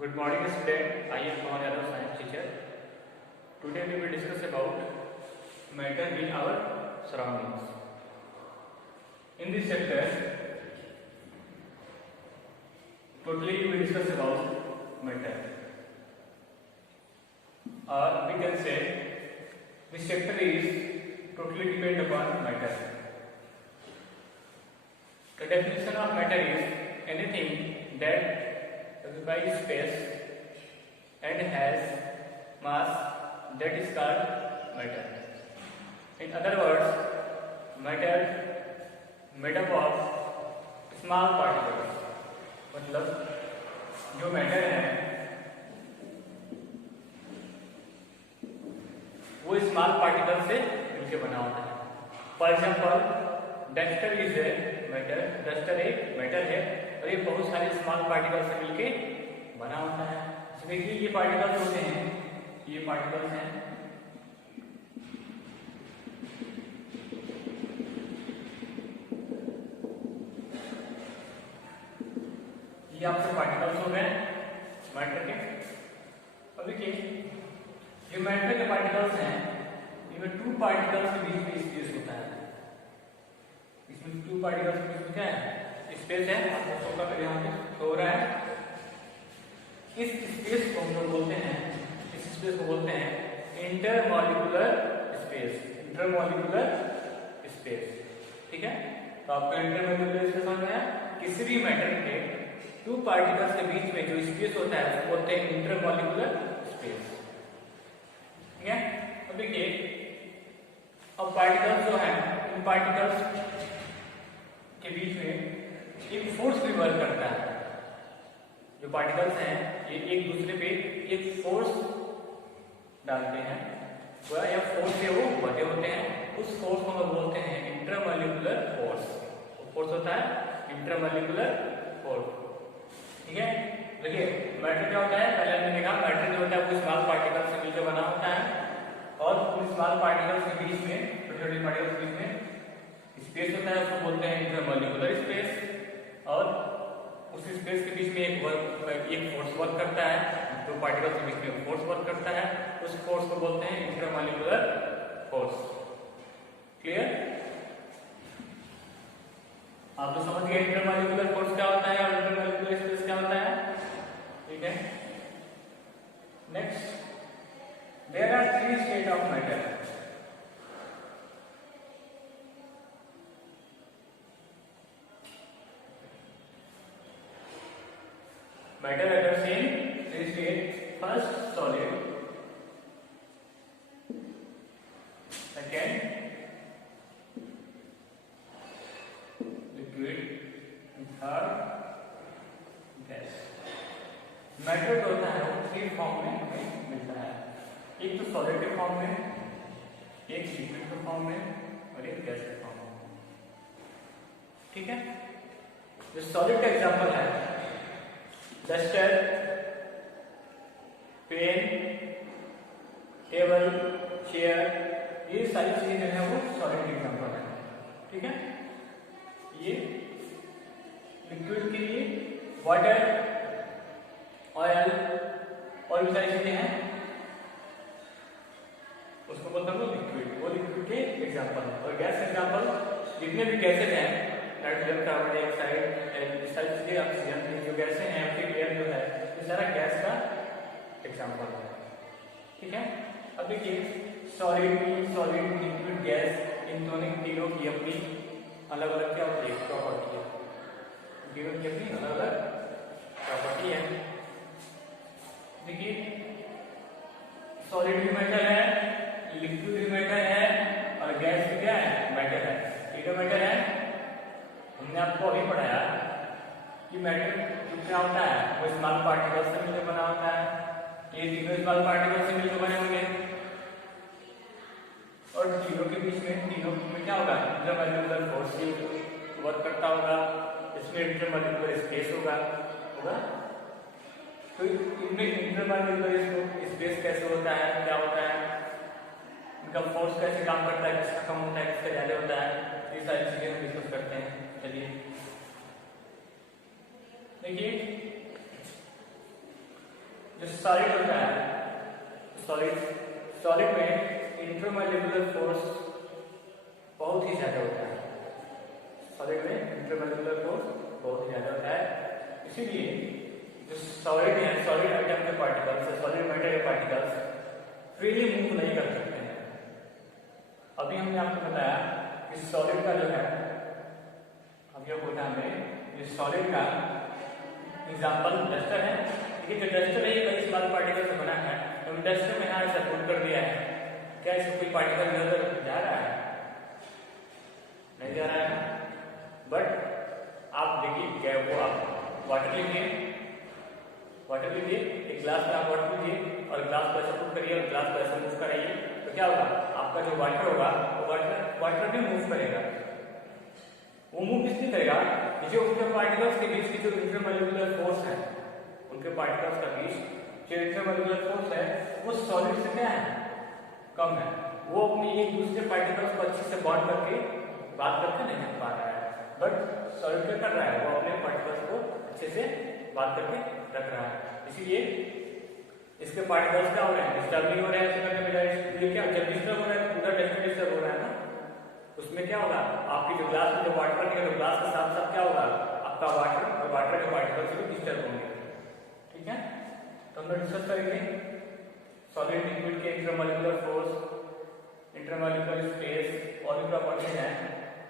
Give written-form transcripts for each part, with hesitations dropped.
Good morning, student. I am Mohan Yadav, science teacher. Today we will discuss about matter in our surroundings. In this chapter, totally we will discuss about matter. Or we can say this chapter is totally depend upon matter. The definition of matter is anything that occupies space and has mass, that is called matter. In other words, matter made up of small particles. मतलब जो matter है वो small particle से मिलकर बना होता है. For example duster is a matter. Duster एक मैटर है और ये बहुत सारे स्मॉल पार्टिकल से मिलके बना होता है. देखिए ये पार्टिकल्स होते हैं, ये पार्टिकल्स हैं, ये आपके पार्टिकल्स हो गए मैटर के. अब देखिए ये मैटर के पार्टिकल्स हैं, इनमें टू पार्टिकल्स के बीच में स्पेस होता है. इसमें टू पार्टिकल्स के बीच में क्या है? स्पेस है. आपको शो का मेरे यहाँ पे शो हो रहा है. इस स्पेस को हम लोग बोलते हैं, इस स्पेस को बोलते हैं इंटरमॉलिक्यूलर स्पेस. इंटरमॉलिक्यूलर स्पेस, ठीक है. तो आपका इंटरमॉलिक्यूलर स्पेस समझ में आया. किसी भी मैटर के टू पार्टिकल्स के बीच में जो स्पेस होता है उसको बोलते हैं इंटरमॉलिक्यूलर स्पेस, ठीक है. तो देखिए अब पार्टिकल्स जो है, इन पार्टिकल्स के बीच में एक फोर्स भी वर्क करता है. जो पार्टिकल्स हैं ये एक दूसरे पे एक फोर्स डालते हैं, या फोर्स से वो बंधे होते हैं. उस फोर्स को हम बोलते हैं इंटरमॉलिक्यूलर फोर्स. फोर्स होता है इंटरमॉलिक्यूलर फोर्स, ठीक है. देखिए मैटर क्या होता है, पहले हमने देखा मैटर जो होता है वो स्मॉल पार्टिकल से मिलकर बना होता है और उन स्मॉल पार्टिकल्स के बीच में, छोटे छोटे पार्टिकल्स के बीच में स्पेस होता है, उसको बोलते हैं इंटरमॉलिक्यूलर स्पेस. और उस स्पेस के बीच में एक फोर्स वर्क करता है, दो पार्टिकल्स के बीच में एक फोर्स वर्क करता है. उस फोर्स को बोलते हैं इंटरमॉलिक्यूलर फोर्स. क्लियर? आप तो समझ गए इंटरमॉलिक्यूलर फोर्स क्या होता है और इंटरमॉलिक्यूलर स्पेस क्या होता है, ठीक है. Next, there are three state of matter. Matter occurs in three states. First, solid. Second, liquid. And third, gas. Matter जो होता है वो थ्री फॉर्म में हमें मिलता है. एक तो सॉलिड के फॉर्म में, एक लिक्विड के फॉर्म में और एक गैस के फॉर्म में, ठीक है. जो सॉलिड का एग्जांपल है डस्टर, पेन, टेबल, चेयर, ये सारी चीजें जो है वो सॉलिड एग्जांपल है, ठीक है. ये लिक्विड के लिए वाटर, ऑयल और भी सारी चीजें हैं, उसको बोलते हैं लिक्विड. वो लिक्विड के एग्जांपल है. और गैस एग्जांपल जितने भी गैसेज हैं, नाइट्रोजन, कार्बन डाइऑक्साइड, सारी चीजें, ऑक्सीजन, जो गैसें हैं, एयर जो है, ये सारा गैस का एग्जांपल है, ठीक है. अब देखिए सॉलिड, लिक्विड, गैस, इन दोनों तीनों की अपनी अलग अलग क्या होती है, प्रॉपर्टी है. तीनों की अपनी अलग अलग प्रॉपर्टी है. देखिए सॉलिड भी मैटर है, लिक्विड भी मैटर है और गैस भी क्या है, मैटर है. तीनों मैटर है. हमने आपको अभी पढ़ाया कि मैटर क्या होता है, वो स्मॉल पार्टिकल से मिलकर बना होता है. ये तीनों स्मॉल पार्टिकल से मिलकर बने होंगे और तीनों के बीच में, तीनों में क्या होगा, इंटरमॉलिक्यूलर फोर्स वर्क करता होगा. इसमें इंटरमॉलिक्यूलर स्पेस होगा. तो इनमें इंटरमॉलिक्यूलर स्पेस कैसे होता है, क्या होता है, इनका फोर्स कैसे काम करता है, किसका कम होता है, किसका ज्यादा होता है, ये सारी चीजें हम डिस्कस करते हैं. चलिए देखिए जो सॉलिड होता है, सॉलिड में इंट्रामॉलिक्यूलर फोर्स बहुत ही ज्यादा होता है। सॉलिड में इंट्रामॉलिक्यूलर फोर्स बहुत ही ज्यादा होता है, इसीलिए जो सॉलिड है, सॉलिड आइटम के पार्टिकल्स, सॉलिड मैटर के पार्टिकल्स फ्रीली मूव नहीं कर सकते हैं। अभी हमने आपको बताया कि सॉलिड का जो है, अभी आपको बताया हमने ये सॉलिड का एग्जाम्पल डस्टर है। देखिए जो डस्टर है ये कई स्मॉल पार्टिकल से बना है, तो डस्टर में यहाँ सपोर्ट कर दिया है। क्या इससे कोई पार्टिकल इधर जा रहा है? नहीं जा रहा है। बट आप देखिए क्या वो, आप वाटर लीजिए, एक ग्लास में आप वाटर लीजिए और ग्लास को ऐसा पुट करिए और ग्लास को ऐसा मूव कराइए, तो क्या होगा? आपका जो वाटर होगा वो वाटर भी मूव करेगा। वो मूव किसलिए करेगा? जो उनके पार्टिकल्स के बीच की जो इंटरमॉलिक्यूलर फोर्स है, उनके पार्टिकल्स के बीच जो इंटरमॉलिक्यूलर फोर्स है वो सॉलिड से क्या है? कम है। वो अपने एक दूसरे पार्टिकल्स को अच्छे से बॉन्ड करके बात करके नहीं कर पा रहा है। बट सॉलिड क्या कर रहा है? वो अपने पार्टिकल्स को अच्छे से बात करके रख रहा है। इसीलिए इसके पार्टिकल्स क्या हो रहे हैं? डिस्टर्ब नहीं हो रहे हैं। ये क्या, जब डिस्टर्ब हो रहा है तो पूरा टेस्ट डिस्टर्ब हो रहा है ना, उसमें क्या होगा? आपकी जो ग्लास में जो वाटर निकलेगा, तो ग्लास के साथ साथ क्या होगा? आपका वाटर और वाटर के पार्टिकल्स भी डिस्टर्ब होंगे। ठीक है, तो हम लोग डिस्कस करेंगे सॉलिड लिक्विड के इंटरमॉलिक्यूलर फोर्स, इंटरमॉलिक्यूलर स्पेस और भी प्रॉपर्टीज हैं।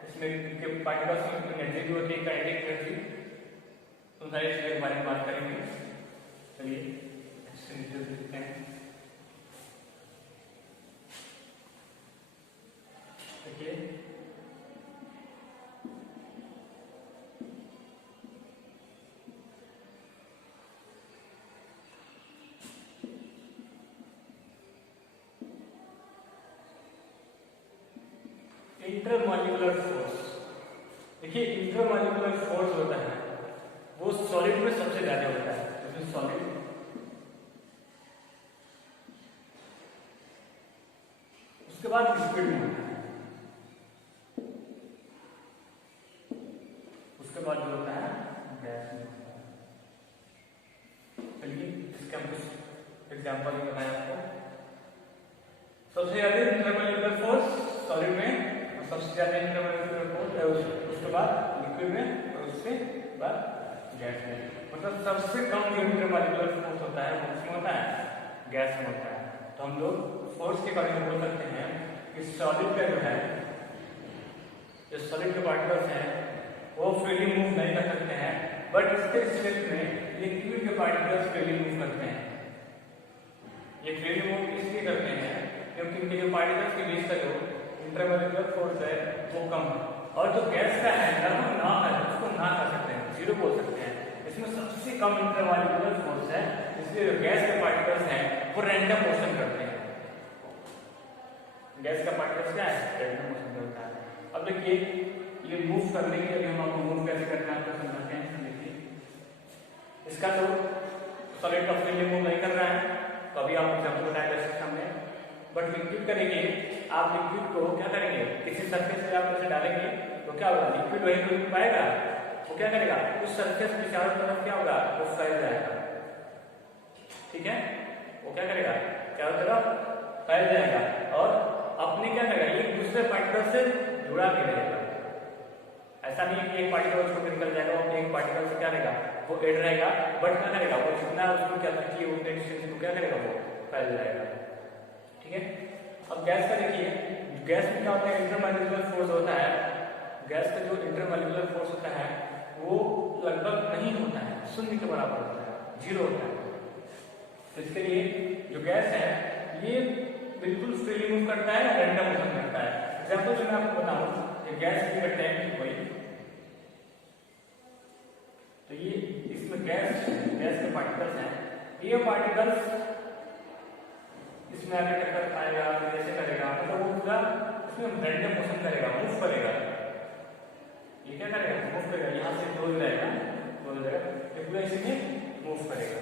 इसमें इनके पार्टिकल्स की एनर्जी भी होती है, काइनेटिक एनर्जी, तो सारी चीजें के बारे में बात करेंगे। चलिए देखते हैं। देखिए इंटरमॉलिक्यूलर फोर्स, देखिए इंटरमॉलिक्यूलर फोर्स होता है वो सॉलिड में सबसे ज्यादा होता है। तो सॉलिड, उसके बाद लिक्विड में होता है, उसके बाद जो होता है गैस में होता है। चलिए इसके हम कुछ एग्जाम्पल बताएं आपको। सबसे ज्यादा इंटरमॉलिक्यूलर फोर्स सॉलिड में, सबसे ज्यादा इंटरमॉलिक्यूलर फोर्स उसके बाद लिक्विड में और उसके बाद गैस में। मतलब सबसे कम जो इंटरमॉलिक्यूलर फोर्स होता है वो किसमें होता है? गैस में होता है। तो हम लोग फोर्स के बारे में बोल सकते हैं कि सॉलिड का जो है, जो सॉलिड के पार्टिकल्स हैं वो फ्रीली मूव नहीं कर सकते हैं, बट इसके रिस्पेक्ट में लिक्विड के पार्टिकल्स फ्रीली मूव करते हैं। ये फ्रीली मूव इसलिए करते हैं क्योंकि इनके जो पार्टिकल्स के बीच का जो इंटरमॉलिक्यूलर फोर्स है वो कम है। और जो गैस का है ना है, उसको ना कर सकते हैं, जीरो बोल सकते हैं। इसमें सबसे कम इंटरमॉलिक्यूलर फोर्स है, इसलिए जो गैस के पार्टिकल्स हैं वो रैंडम मोशन करते हैं। गैस का पार्टिकल्स क्या है? रैंडम मोशन करता है। अब देखिए ये मूव करने के लिए हम आपको मूव कैसे करना है समझाते हैं। देखिए इसका तो सॉलिड का फ्रीली मूव नहीं कर रहा है, तो अभी आप एग्जांपल बताएंगे सिस्टम में। बट लिक्विड करेंगे, आप लिक्विड को क्या करेंगे? किसी सरफेस पे आप उसे डालेंगे तो क्या होगा? लिक्विड वही तो पाएगा, वो क्या करेगा? उस सरफेस के चारों तरफ क्या होगा? वो फैल जाएगा। ठीक है, वो क्या करेगा? चारों तरफ फैल जाएगा और अपने क्या करेगा? एक दूसरे पार्टिकल से जुड़ा के रहेगा। ऐसा नहीं है कि एक पार्टिकल उसको निकल जाएगा, वो एक पार्टिकल से क्या रहेगा? वो एड रहेगा, बट क्या करेगा? वो जितना उसको क्या चाहिए उतने डिस्टेंस को क्या करेगा? वो फैल जाएगा। ठीक है, अब गैस का देखिए, गैस में क्या होता है? इंटरमॉलिक्यूलर फोर्स होता है। गैस का जो इंटरमॉलिक्यूलर फोर्स होता है वो लगभग नहीं होता है, शून्य के बराबर होता है, जीरो होता है। तो इसके लिए जो गैस है ये बिल्कुल फ्रीली मूव करता है, रैंडम मोशन करता है। एग्जाम्पल जो मैं आपको बताऊं, ये गैस की अगर टैंक हुई तो ये इसमें गैस के पार्टिकल्स हैं, ये पार्टिकल्स इसमें आगे टक्कर खाएगा, जैसे करेगा, मतलब वो पूरा इसमें रैंडम मोशन करेगा, मूव करेगा। ये क्या करेगा? मूव करेगा। यहाँ से क्लोज रहेगा, ये पूरा इसमें मूव करेगा।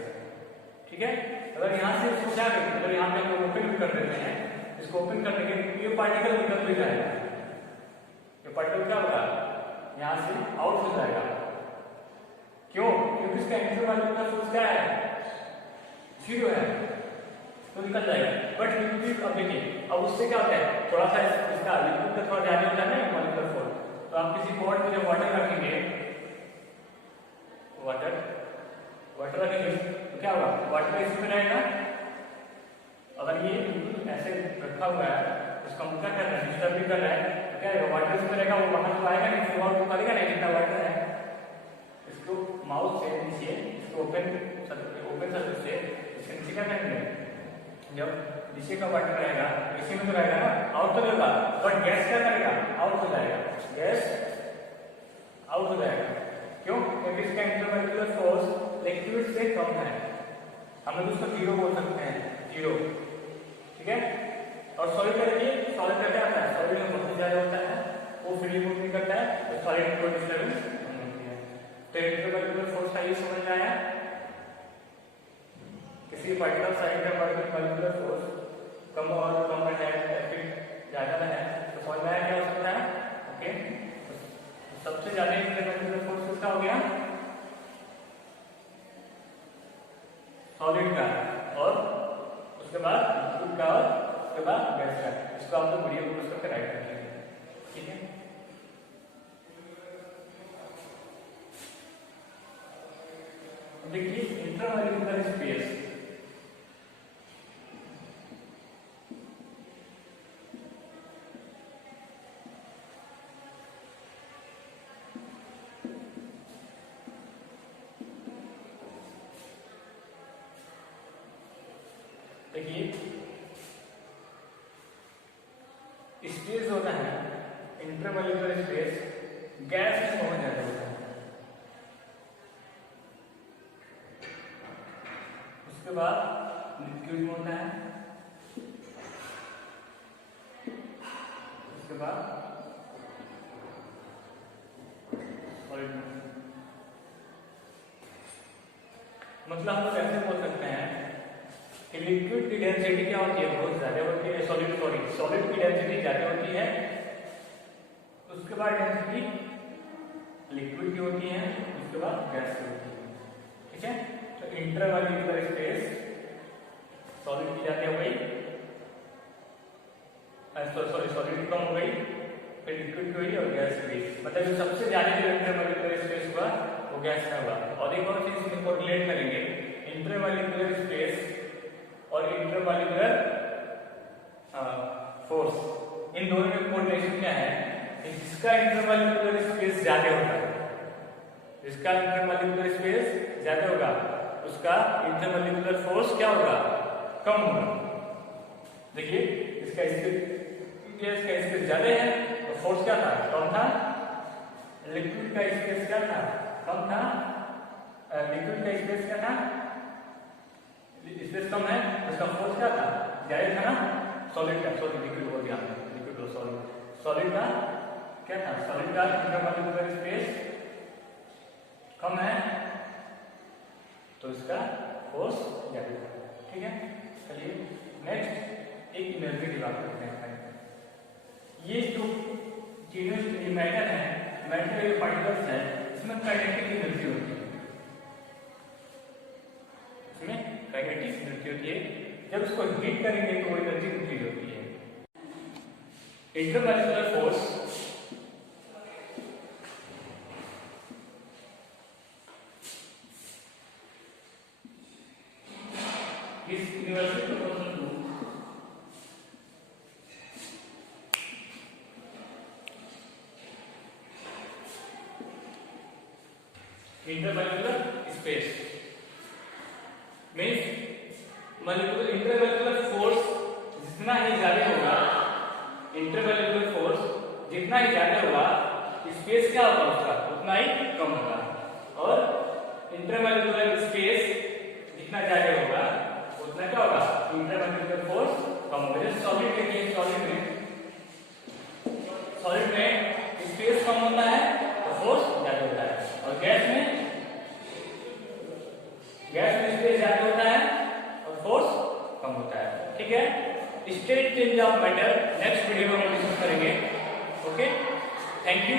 ठीक है, अगर यहाँ से इसको क्या करेंगे? अगर यहाँ पे हम लोग ओपन भी कर देते हैं, इसको ओपन करने के ये पार्टिकल निकल भी जाएगा। ये पार्टिकल क्या होगा? यहाँ से आउट हो जाएगा। क्यों? क्योंकि इसका इंटरमॉलिक्यूलर फोर्स क्या है? 0 है तो निकल जाएगा। बट लिक्विड अब देखिए, अब उससे क्या होता है, थोड़ा सा इसका लिक्विड का थोड़ा ज्यादा होता है ना मॉलिक्यूलर फोर्स। तो आप किसी पॉट में जब वाटर रखेंगे, वाटर रखेंगे तो क्या होगा, वाटर इसमें रहेगा। अगर ये बिल्कुल ऐसे रखा हुआ है, इसका हम क्या कर रहे हैं, डिस्टर्ब भी कर रहा है, तो क्या है वाटर इसमें रहेगा, वो बाहर तो आएगा नहीं, फ्लो आउट करेगा नहीं जितना वाटर है। इसको माउस से नीचे इसको ओपन सर्फेस से इसके नीचे क्या करेंगे, जब नीचे का वाटर रहेगा इसी में तो रहेगा ना, आउट तो रहेगा, बट गैस क्या करेगा, आउट हो जाएगा, गैस आउट हो जाएगा। क्यों, क्योंकि इसका इंटरमोलिकुलर फोर्स लिक्विड से कम है। हम लोग उसको 0 बोल सकते हैं, 0, ठीक है। और सॉलिड का देखिए, सॉलिड का क्या होता है, सॉलिड में बहुत ज्यादा होता है, वो फ्री मूव नहीं करता है, तो सॉलिड को डिस्टर्बेंस नहीं होती है। तो इंटरमोलिकुलर फोर्स का ये समझ में आया, किसी पार्टिकल का इंटरमोलिकुलर फोर्स कम और कम है, ज्यादा है, तो समझ में आया क्या हो सकता है। ओके, तो सबसे ज्यादा इंटरमोलिकुलर फोर्स किसका हो गया, सॉलिड का, और उसके बाद लिक्विड का, और उसके बाद गैस का। इसको आप लोग वीडियो को उसका राइट करेंगे, ठीक है। देखिए इंटरमोलिकुलर स्पेस, देखिए स्पेस होता है इंटरमोलिकुलर स्पेस, गैस में बहुत ज्यादा होता है। उसके बाद लिक्विड में होता है, उसके बाद सॉलिड में। मतलब हम लोग ऐसे बोल सकते हैं कि लिक्विड की डेंसिटी क्या होती है, बहुत ज्यादा होती है, सॉलिड की डेंसिटी ज्यादा होती है, उसके बाद डेंसिटी लिक्विड की होती है, उसके बाद गैस की होती है, ठीक है। तो इंटरमोलिकुलर स्पेस सॉलिड की ज्यादा हो गई, सॉलिड कम हो गई, फिर लिक्विड की हुई और गैस की हुई। मतलब जो सबसे ज्यादा जो इंटरमोलिकुलर स्पेस हुआ वो गैस का हुआ। और एक और चीज इसको रिलेट करेंगे, इंटरमोलिकुलर स्पेस और इंटरमोलिकुलर फोर्स, इन दोनों में कोरिलेशन क्या है, जिसका इंटरमोलिकुलर स्पेस ज्यादा होगा, जिसका इंटरमोलिकुलर स्पेस ज्यादा होगा उसका इंटरमोलिकुलर फोर्स क्या होगा, कम होगा। देखिए इसका स्पेस ज्यादा है तो फोर्स क्या था, कम था। लिक्विड का स्पेस क्या था, कम था। लिक्विड का स्पेस क्या था, स्पेस कम है, उसका फोर्स क्या था, ज्यादा था ना। सॉलिड का, लिक्विड हो गया, लिक्विड और सॉलिड का क्या था, सॉलिड का इंटरमोलिकुलर स्पेस कम है तो इसका फोर्स ज्यादा है, ठीक है। चलिए नेक्स्ट एक एनर्जी की बात करते हैं। ये जो चीजें मैटर है, मैटर के पार्टिकल्स है, इसमें काइनेटिक एनर्जी होती है, इसमें काइनेटिक एनर्जी होती है। जब इसको हीट करेंगे तो वो एनर्जी रिलीज होती है। Intermolecular force is universally proportional to intermolecular space, means intermolecular force जितना ही ज्यादा होगा, इंटरमोलिकुलर फोर्स जितना ही ज्यादा होगा, स्पेस क्या होगा उसका उतना ही कम होगा। और इंटरमोलिकुलर स्पेस जितना ज्यादा होगा उतना क्या होगा, इंटरमोलिकुलर फोर्स कम होगा। जैसे सॉलिड के लिए, सॉलिड में स्पेस कम होता है तो फोर्स ज्यादा होता है, और गैस में स्पेस ज्यादा होता है और फोर्स कम होता है, ठीक है। State change of matter next video में हम डिस्कस करेंगे। Okay, thank you.